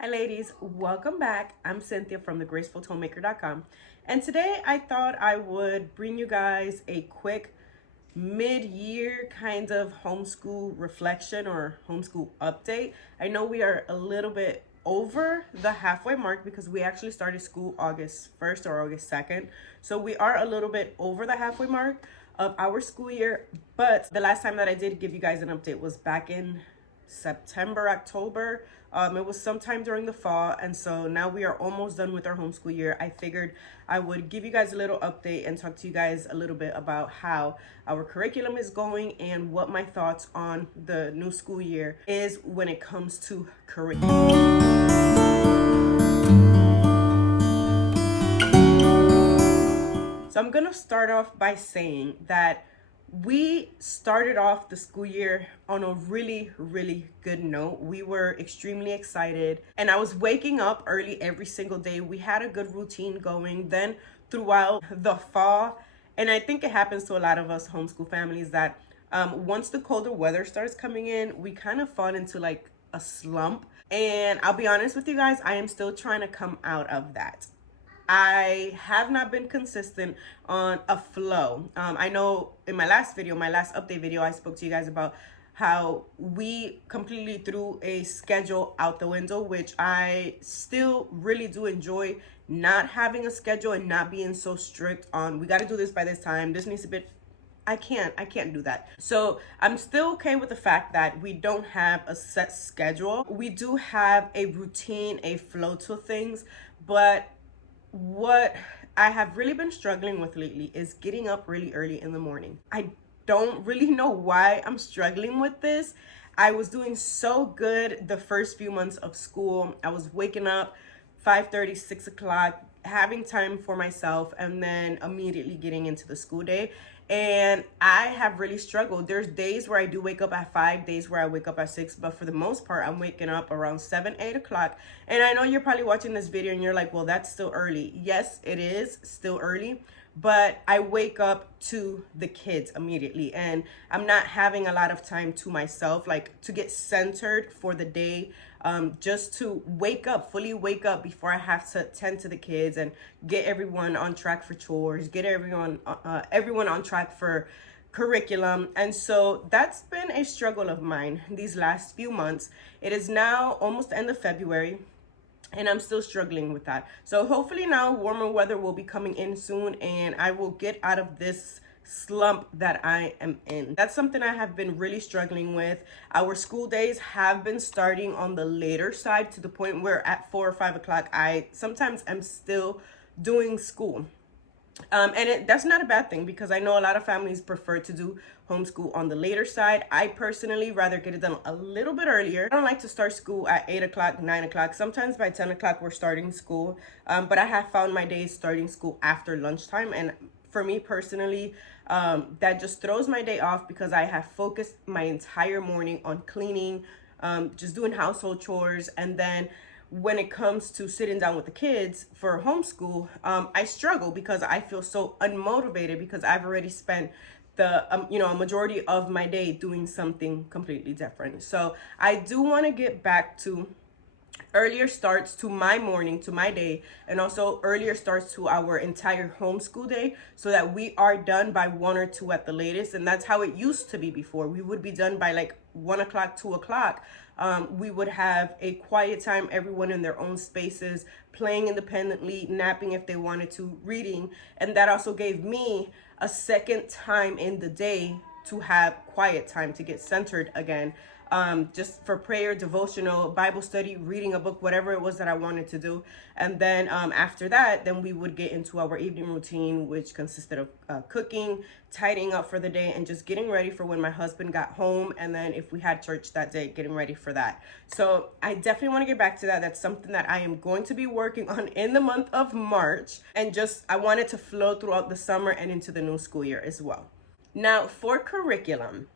Hi ladies, welcome back. I'm Cynthia from thegracefulhomemaker.com, and today I thought I would bring you guys a quick mid-year kind of homeschool reflection or homeschool update. I know we are a little bit over the halfway mark because we actually started school August 1st or August 2nd. So we are a little bit over the halfway mark of our school year, but the last time that I did give you guys an update was back in September, October. It was sometime during the fall, and so now we are almost done with our homeschool year. I figured I would give you guys a little update and talk to you guys a little bit about how our curriculum is going and what my thoughts on the new school year is when it comes to curriculum. So I'm gonna start off by saying that we started off the school year on a really good note. We were extremely excited, and I was waking up early every single day. We had a good routine going. Then throughout the fall, and I think it happens to a lot of us homeschool families, that once the colder weather starts coming in, we kind of fall into like a slump. And I'll be honest with you guys, I am still trying to come out of that. I have not been consistent on a flow. I know in my last video, my last update video, I spoke to you guys about how we completely threw a schedule out the window, which I still really do enjoy, not having a schedule and not being so strict on, we got to do this by this time. This needs to be, I can't do that. So I'm still okay with the fact that we don't have a set schedule. We do have a routine, a flow to things, but what I have really been struggling with lately is getting up really early in the morning. I don't really know why I'm struggling with this. I was doing so good the first few months of school. I was waking up 5:30, 6 o'clock, having time for myself, and then immediately getting into the school day. And I have really struggled. There's days where I do wake up at 5, days where I wake up at 6, but for the most part, I'm waking up around 7, 8 o'clock. And I know you're probably watching this video and you're like, well, that's still early. Yes, it is still early, but I wake up to the kids immediately, and I'm not having a lot of time to myself, like to get centered for the day, just to fully wake up before I have to tend to the kids and get everyone on track for chores, get everyone on track for curriculum. And so that's been a struggle of mine these last few months. It is now almost the end of February, and I'm still struggling with that. So hopefully now warmer weather will be coming in soon, and I will get out of this slump that I am in. That's something I have been really struggling with. Our school days have been starting on the later side, to the point where at 4 or 5 o'clock, I sometimes am still doing school. That's not a bad thing, because I know a lot of families prefer to do homeschool on the later side. I personally rather get it done a little bit earlier. I don't like to start school at 8 o'clock, 9 o'clock. Sometimes by 10 o'clock we're starting school, but I have found my days starting school after lunchtime. And for me personally, that just throws my day off, because I have focused my entire morning on cleaning, just doing household chores. And then when it comes to sitting down with the kids for homeschool, I struggle because I feel so unmotivated, because I've already spent the a majority of my day doing something completely different. So I do want to get back to earlier starts to my morning, to my day, and also earlier starts to our entire homeschool day, so that we are done by 1 or 2 at the latest. And that's how it used to be before. We would be done by like 1 o'clock, 2 o'clock. We would have a quiet time, everyone in their own spaces, playing independently, napping if they wanted to, reading. And that also gave me a second time in the day to have quiet time, to get centered again, just for prayer, devotional, Bible study, reading a book, whatever it was that I wanted to do. And then after that, then we would get into our evening routine, which consisted of cooking, tidying up for the day, and just getting ready for when my husband got home. And then if we had church that day, getting ready for that. So I definitely want to get back to that. That's something that I am going to be working on in the month of March. And just, I want it to flow throughout the summer and into the new school year as well. Now, for curriculum,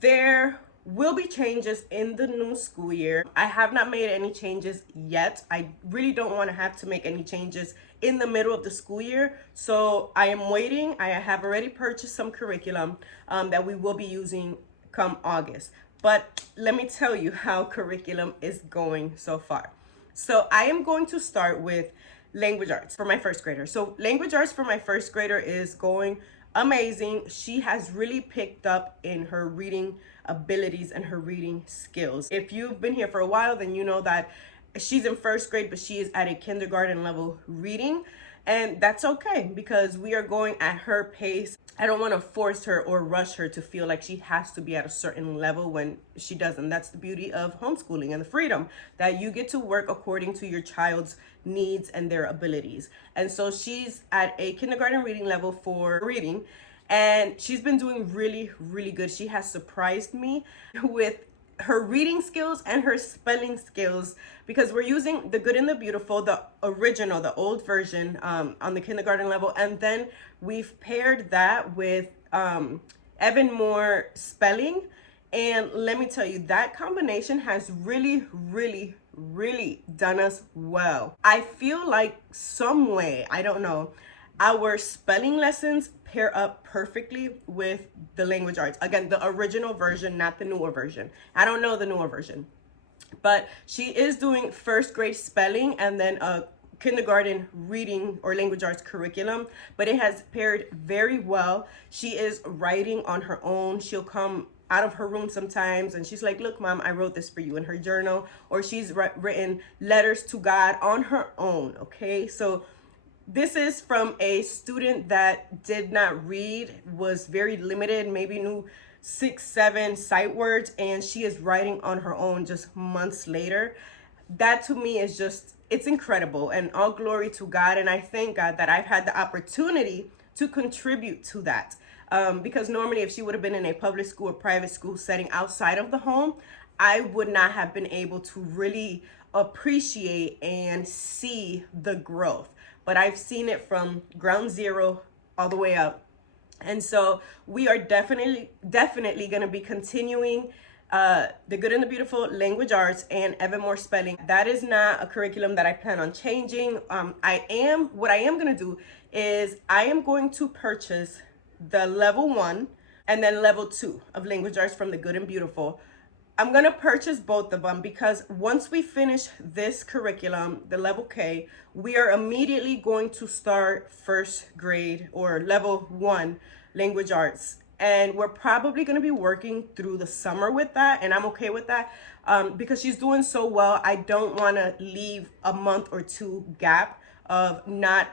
there will be changes in the new school year. I have not made any changes yet. I really don't want to have to make any changes in the middle of the school year. So I am waiting. I have already purchased some curriculum that we will be using come August. But let me tell you how curriculum is going so far. So I am going to start with language arts for my first grader. So language arts for my first grader is going amazing. She has really picked up in her reading abilities and her reading skills. If you've been here for a while, then you know that she's in first grade, but she is at a kindergarten level reading. And that's okay because we are going at her pace. I don't want to force her or rush her to feel like she has to be at a certain level when she doesn't. That's the beauty of homeschooling and the freedom that you get to work according to your child's needs and their abilities. And so she's at a kindergarten reading level for reading, and she's been doing really, really good. She has surprised me with her reading skills and her spelling skills because we're using The Good and the Beautiful, the original, the old version on the kindergarten level. And then we've paired that with Evan Moore spelling. And let me tell you, that combination has really, really, really done us well. I feel like some way, I don't know, our spelling lessons pair up perfectly with the language arts. Again, the original version, not the newer version. I don't know the newer version, but she is doing first grade spelling and then a kindergarten reading or language arts curriculum, but it has paired very well. She is writing on her own. She'll come out of her room sometimes and she's like, look, Mom, I wrote this for you in her journal, or she's written letters to God on her own. Okay, so this is from a student that did not read, was very limited, maybe knew 6, 7 sight words, and she is writing on her own just months later. That to me is just, it's incredible, and all glory to God. And I thank God that I've had the opportunity to contribute to that. Because normally if she would have been in a public school or private school setting outside of the home, I would not have been able to really appreciate and see the growth. But I've seen it from ground zero all the way up. And so we are definitely going to be continuing The Good and the Beautiful language arts and Evan Moore spelling. That is not a curriculum that I plan on changing. What I am going to do is I am going to purchase the level 1 and then level 2 of language arts from The Good and Beautiful. I'm going to purchase both of them because once we finish this curriculum, the level K, we are immediately going to start first grade or level 1 language arts. And we're probably going to be working through the summer with that. And I'm okay with that because she's doing so well. I don't want to leave a month or 2 gap of not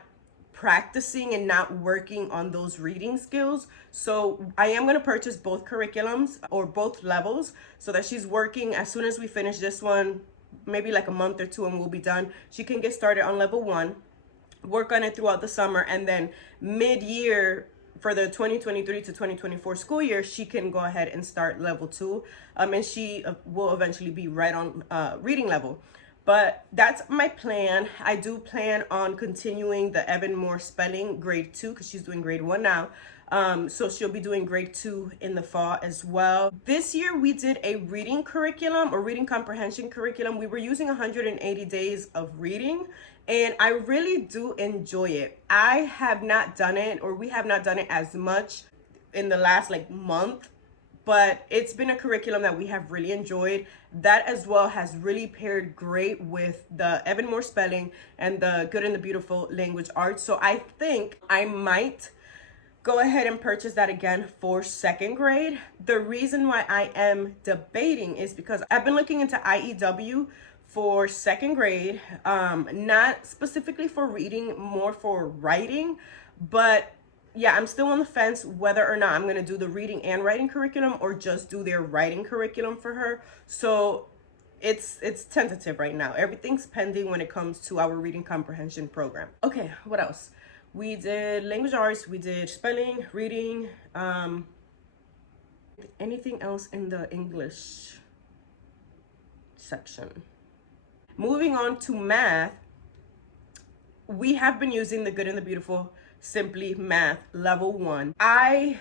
practicing and not working on those reading skills. So I am going to purchase both curriculums or both levels so that she's working as soon as we finish this one, maybe like a month or 2, and we'll be done. She can get started on level 1, work on it throughout the summer, and then mid-year for the 2023 to 2024 school year, she can go ahead and start level 2, and she will eventually be right on reading level. But that's my plan. I do plan on continuing the Evan Moore spelling grade 2 because she's doing grade 1 now. So she'll be doing grade 2 in the fall as well. This year we did a reading curriculum or reading comprehension curriculum. We were using 180 days of reading, and I really do enjoy it. I have not done it, or we have not done it as much in the last month, but it's been a curriculum that we have really enjoyed. That as well has really paired great with the Evan Moore spelling and the Good and the Beautiful language arts. So I think I might go ahead and purchase that again for second grade. The reason why I am debating is because I've been looking into IEW for second grade, not specifically for reading, more for writing, but yeah, I'm still on the fence whether or not I'm going to do the reading and writing curriculum or just do their writing curriculum for her. So it's tentative right now. Everything's pending when it comes to our reading comprehension program. Okay, what else? We did language arts, we did spelling, reading, anything else in the English section. Moving on to math, we have been using the Good and the Beautiful Simply Math level 1. I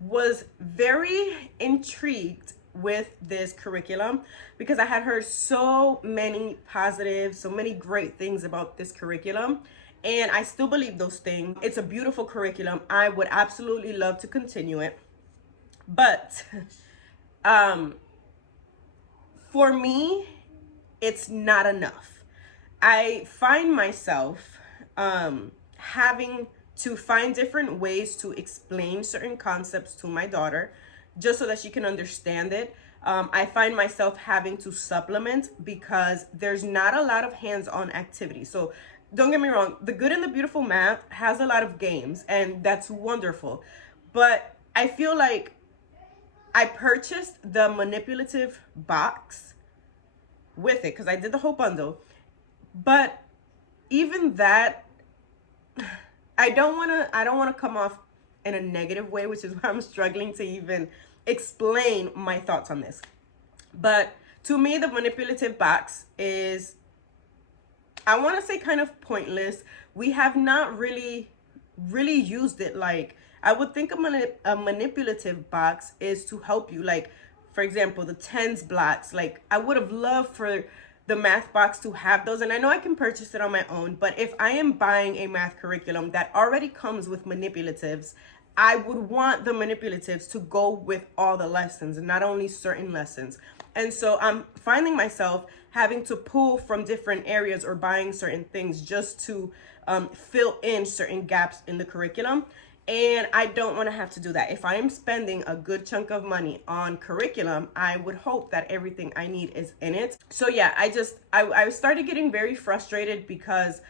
was very intrigued with this curriculum because I had heard so many positive, so many great things about this curriculum, and I still believe those things. It's a beautiful curriculum. I would absolutely love to continue it, but for me, it's not enough. I find myself having to find different ways to explain certain concepts to my daughter just so that she can understand it. I find myself having to supplement because there's not a lot of hands-on activity. So don't get me wrong, the Good and the Beautiful math has a lot of games, and that's wonderful. But I feel like I purchased the manipulative box with it because I did the whole bundle. But even that, I don't want to come off in a negative way, which is why I'm struggling to even explain my thoughts on this. But to me, the manipulative box is, I want to say, kind of pointless. We have not really used it. Like, I would think a manipulative box is to help you. Like, for example, the tens blocks. Like, I would have loved for the math box to have those, and I know I can purchase it on my own, but if I am buying a math curriculum that already comes with manipulatives, I would want the manipulatives to go with all the lessons and not only certain lessons. And so I'm finding myself having to pull from different areas or buying certain things just to fill in certain gaps in the curriculum. And I don't want to have to do that. If I am spending a good chunk of money on curriculum, I would hope that everything I need is in it. So yeah, I started getting very frustrated because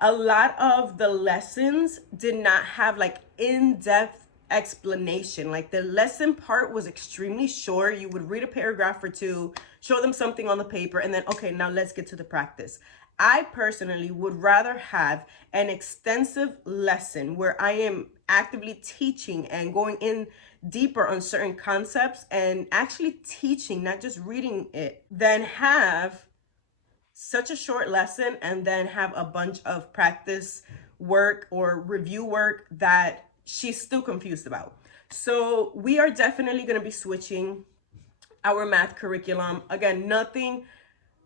a lot of the lessons did not have like in-depth explanation. Like, the lesson part was extremely short. You would read a paragraph or two, show them something on the paper, and then, okay, now let's get to the practice. I personally would rather have an extensive lesson where I am actively teaching and going in deeper on certain concepts and actually teaching, not just reading it, than have such a short lesson and then have a bunch of practice work or review work that she's still confused about. So we are definitely going to be switching our math curriculum. Again, nothing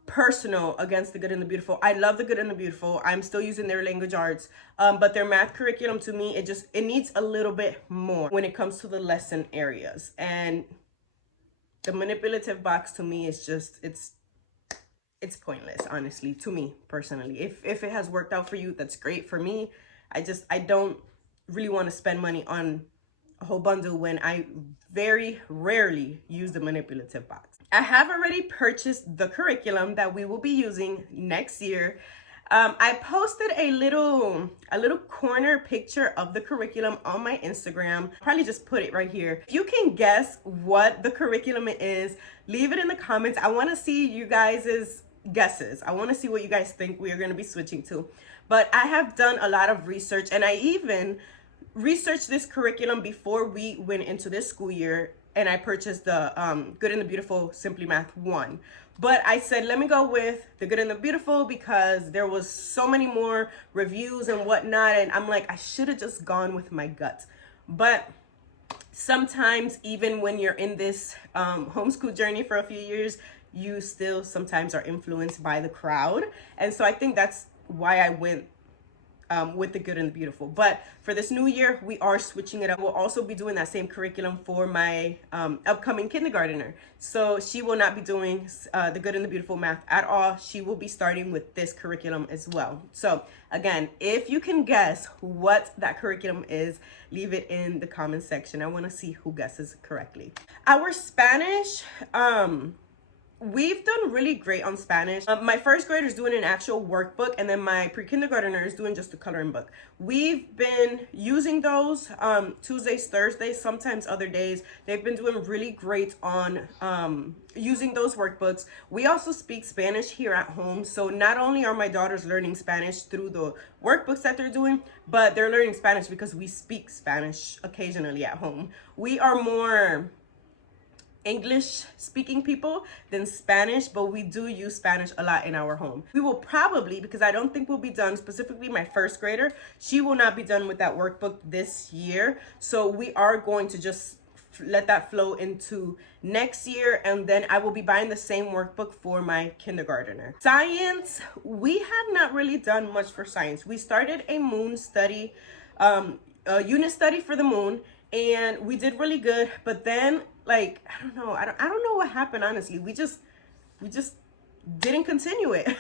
personal against the Good and the Beautiful. I love the Good and the Beautiful. I'm still using their language arts, but their math curriculum, to me, it needs a little bit more when it comes to the lesson areas. And the manipulative box, to me, is just, it's pointless, honestly, to me personally. If it has worked out for you, that's great. For me, I don't really want to spend money on a whole bundle when I very rarely use the manipulative box. I have already purchased the curriculum that we will be using next year. I posted a little corner picture of the curriculum on my Instagram. Probably just put it right here. If you can guess what the curriculum is, leave it in the comments. I want to see you guys' guesses. I want to see what you guys think we are going to be switching to. But I have done a lot of research, and I even researched this curriculum before we went into this school year, and I purchased the Good and the Beautiful Simply Math 1. But I said, let me go with the Good and the Beautiful because there was so many more reviews and whatnot, and I'm like, I should have just gone with my gut. But sometimes, even when you're in this homeschool journey for a few years, you still sometimes are influenced by the crowd. And so I think that's why I went with the Good and the Beautiful. But for this new year, we are switching it up. We'll also be doing that same curriculum for my upcoming kindergartner. So she will not be doing the Good and the Beautiful math at all. She will be starting with this curriculum as well. So again, if you can guess what that curriculum is, leave it in the comment section. I want to see who guesses correctly. Our Spanish, we've done really great on Spanish. My first grader is doing an actual workbook, and then my pre-kindergartner is doing just a coloring book. We've been using those Tuesdays, Thursdays, sometimes other days. They've been doing really great on using those workbooks. We also speak Spanish here at home. So not only are my daughters learning Spanish through the workbooks that they're doing, but they're learning Spanish because we speak Spanish occasionally at home. We are more English speaking people than Spanish, but we do use Spanish a lot in our home. We will probably, because I don't think we'll be done, specifically my first grader, she will not be done with that workbook this year. So we are going to just let that flow into next year, and then I will be buying the same workbook for my kindergartner. Science, we have not really done much for science. We started a moon study, a unit study for the moon, and we did really good, but then, like, I don't know what happened, honestly. we just didn't continue it.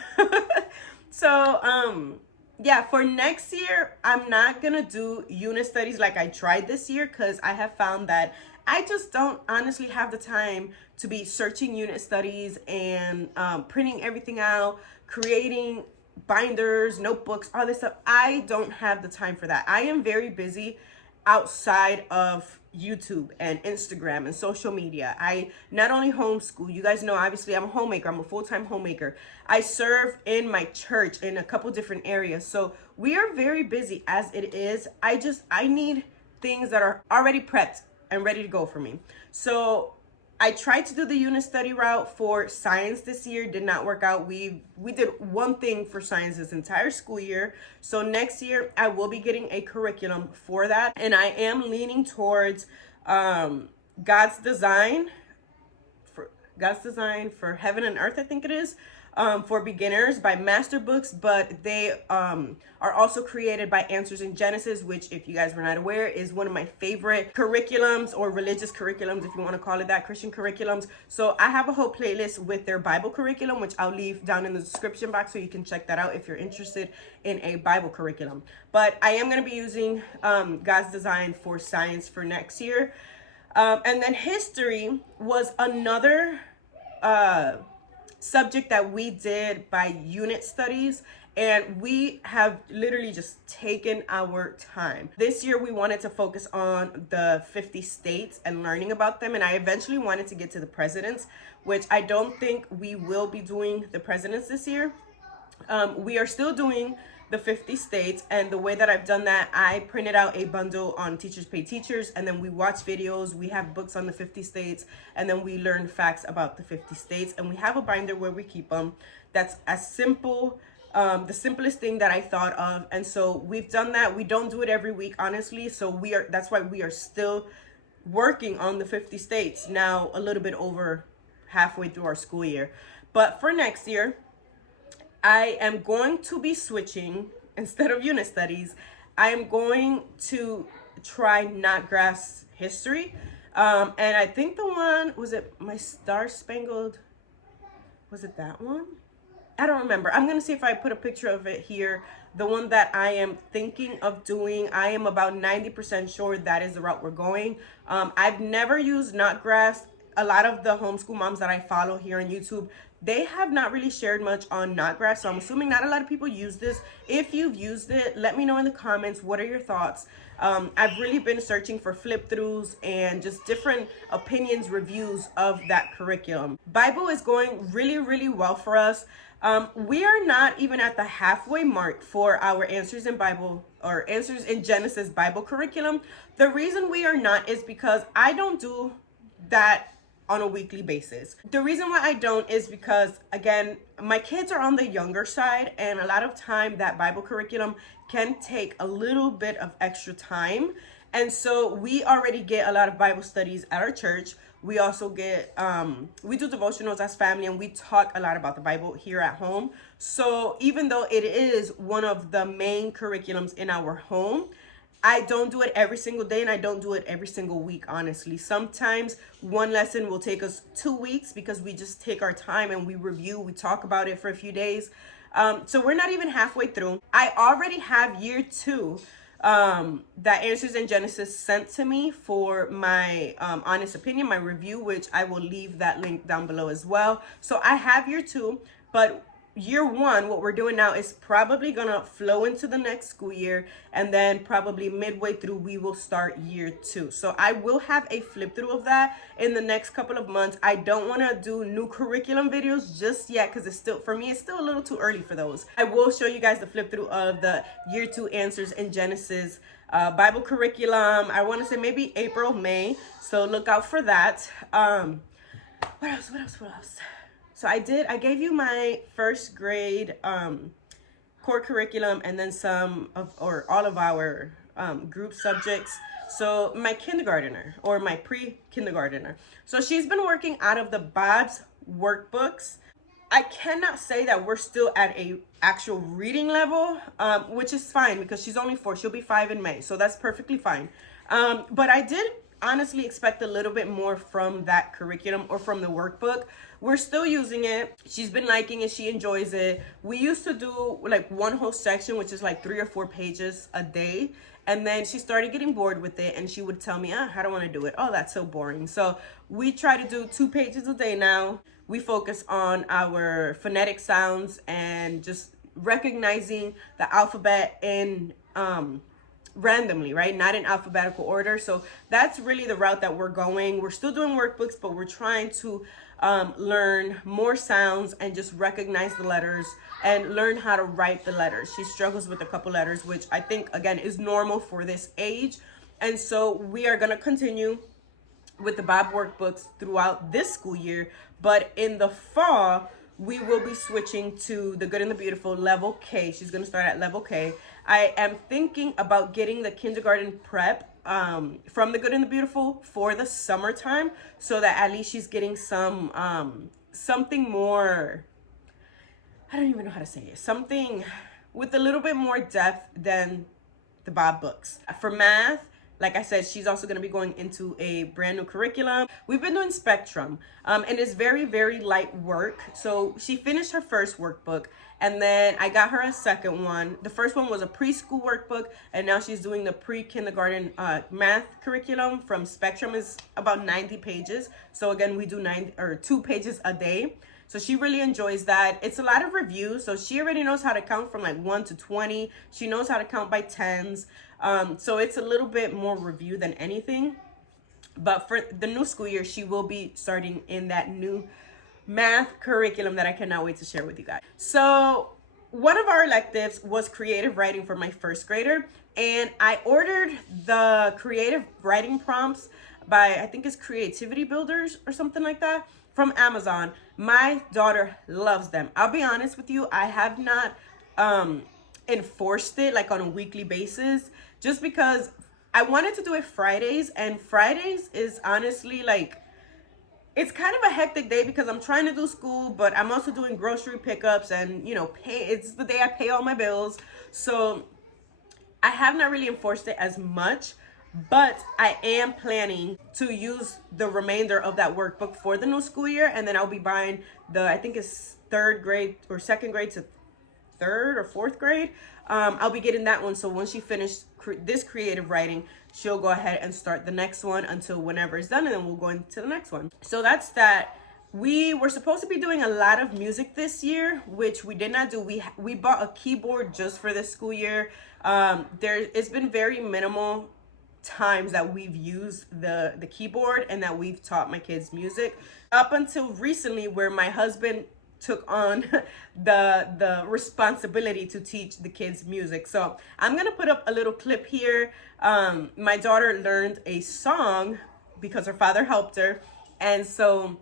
So yeah, for next year, I'm not gonna do unit studies like I tried this year, because I have found that I just don't honestly have the time to be searching unit studies and printing everything out, creating binders, notebooks, all this stuff. I don't have the time for that. I am very busy outside of YouTube and Instagram and social media. I not only homeschool, you guys know, obviously I'm a homemaker, I'm a full-time homemaker. I serve in my church in a couple different areas. So we are very busy as it is. I need things that are already prepped and ready to go for me. So I tried to do the unit study route for science this year, did not work out. We did one thing for science this entire school year. So next year I will be getting a curriculum for that. And I am leaning towards God's design for heaven and earth, I think it is, for beginners by Master Books, but they are also created by Answers in Genesis, which, if you guys were not aware, is one of my favorite curriculums, or religious curriculums, if you want to call it that, Christian curriculums. So I have a whole playlist with their Bible curriculum, which I'll leave down in the description box so you can check that out if you're interested in a Bible curriculum. But I am going to be using God's design for science for next year. And then history was another subject that we did by unit studies, and we have literally just taken our time. This year we wanted to focus on the 50 states and learning about them, and I eventually wanted to get to the presidents, which I don't think we will be doing the presidents this year. We are still doing the 50 states, and the way that I've done that, I printed out a bundle on Teachers Pay Teachers, and then we watch videos, we have books on the 50 states, and then we learn facts about the 50 states, and we have a binder where we keep them. That's as simple, the simplest thing that I thought of. And so we've done that. We don't do it every week, honestly, so that's why we are still working on the 50 states now, a little bit over halfway through our school year. But for next year, I am going to be switching. Instead of unit studies, I am going to try Snodgrass history. And I think the one, was it my Star Spangled? Was it that one? I don't remember. I'm going to see if I put a picture of it here. The one that I am thinking of doing, I am about 90% sure that is the route we're going. I've never used Snodgrass. A lot of the homeschool moms that I follow here on YouTube, they have not really shared much on Snodgrass, so I'm assuming not a lot of people use this. If you've used it, let me know in the comments. What are your thoughts? I've really been searching for flip-throughs and just different opinions, reviews of that curriculum. Bible is going really, really well for us. We are not even at the halfway mark for our Answers in Bible, or Answers in Genesis Bible curriculum. The reason we are not is because I don't do that on a weekly basis. The reason why I don't is because, again, my kids are on the younger side, and a lot of time that Bible curriculum can take a little bit of extra time. And so we already get a lot of Bible studies at our church. We also get, we do devotionals as family, and we talk a lot about the Bible here at home. So even though it is one of the main curriculums in our home, I don't do it every single day, and I don't do it every single week, honestly. Sometimes one lesson will take us 2 weeks because we just take our time and we review, we talk about it for a few days. So we're not even halfway through. I already have year 2 that Answers in Genesis sent to me for my honest opinion, my review, which I will leave that link down below as well. So I have year 2, but year 1, what we're doing now, is probably gonna flow into the next school year, and then probably midway through we will start year 2. So I will have a flip through of that in the next couple of months. I don't want to do new curriculum videos just yet because it's still, for me, it's still a little too early for those. I will show you guys the flip through of the year 2 Answers in Genesis Bible curriculum. I want to say maybe April, May, so look out for that. What else? So I gave you my first grade core curriculum, and then some of, or all of our group subjects. So my kindergartner, or my pre-kindergartner. So she's been working out of the Bob's workbooks. I cannot say that we're still at a actual reading level, which is fine because she's only 4. She'll be 5 in May. So that's perfectly fine. But I did honestly expect a little bit more from that curriculum or from the workbook. We're still using it. She's been liking it. She enjoys it. We used to do like one whole section, which is like 3 or 4 pages a day. And then she started getting bored with it, and she would tell me, I don't want to do it. Oh, that's so boring. So we try to do 2 pages a day now. We focus on our phonetic sounds and just recognizing the alphabet in randomly, right? Not in alphabetical order. So that's really the route that we're going. We're still doing workbooks, but we're trying to learn more sounds and just recognize the letters and learn how to write the letters. She struggles with a couple letters, which I think, again, is normal for this age. And so we are going to continue with the Bob workbooks throughout this school year. But in the fall, we will be switching to the Good and the Beautiful level K. She's going to start at level K. I am thinking about getting the kindergarten prep from the Good and the Beautiful for the summertime, so that at least she's getting some something more, I don't even know how to say it, something with a little bit more depth than the Bob books. For math, like I said, she's also going to be going into a brand new curriculum. We've been doing Spectrum, and it's very, very light work. So she finished her first workbook, and then I got her a second one. The first one was a preschool workbook, and now she's doing the pre-kindergarten math curriculum from Spectrum. Is about 90 pages. So again, we do 2 pages a day. So she really enjoys that. It's a lot of reviews. So she already knows how to count from like 1 to 20. She knows how to count by tens. So it's a little bit more review than anything. But for the new school year, she will be starting in that new math curriculum that I cannot wait to share with you guys. So one of our electives was creative writing for my first grader. And I ordered the creative writing prompts by, I think it's Creativity Builders or something like that, from Amazon. My daughter loves them. I'll be honest with you, I have not enforced it like on a weekly basis, just because I wanted to do it Fridays, and Fridays is honestly like, it's kind of a hectic day because I'm trying to do school, but I'm also doing grocery pickups and, you know, it's the day I pay all my bills. So I have not really enforced it as much. But I am planning to use the remainder of that workbook for the new school year. And then I'll be buying I think it's 3rd grade or 2nd grade to 3rd or 4th grade. I'll be getting that one. So once she finishes this creative writing, she'll go ahead and start the next one until whenever it's done. And then we'll go into the next one. So that's that. We were supposed to be doing a lot of music this year, which we did not do. We bought a keyboard just for this school year. It's been very minimal times that we've used the keyboard and that we've taught my kids music, up until recently, where my husband took on the responsibility to teach the kids music. So I'm gonna put up a little clip here. My daughter learned a song because her father helped her, and so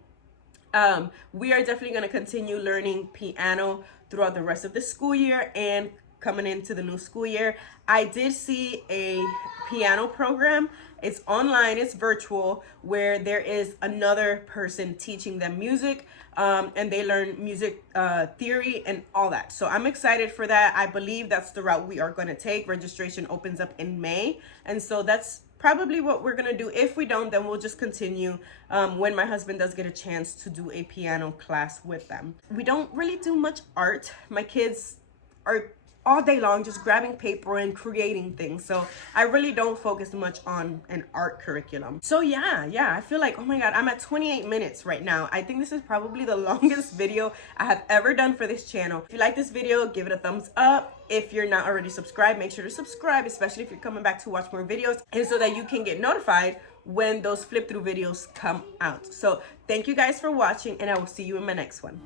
we are definitely going to continue learning piano throughout the rest of the school year and coming into the new school year. I did see a piano program. It's online, it's virtual, where there is another person teaching them music, and they learn music theory and all that. So I'm excited for that. I believe that's the route we are going to take. Registration opens up in May, and so that's probably what we're going to do. If we don't, then we'll just continue when my husband does get a chance to do a piano class with them. We don't really do much art. My kids are all day long just grabbing paper and creating things, so I really don't focus much on an art curriculum. So yeah, I feel like, oh my god, I'm at 28 minutes right now. I think this is probably the longest video I have ever done for this channel. If you like this video, give it a thumbs up. If you're not already subscribed, make sure to subscribe, especially if you're coming back to watch more videos, and so that you can get notified when those flip through videos come out. So thank you guys for watching, and I will see you in my next one.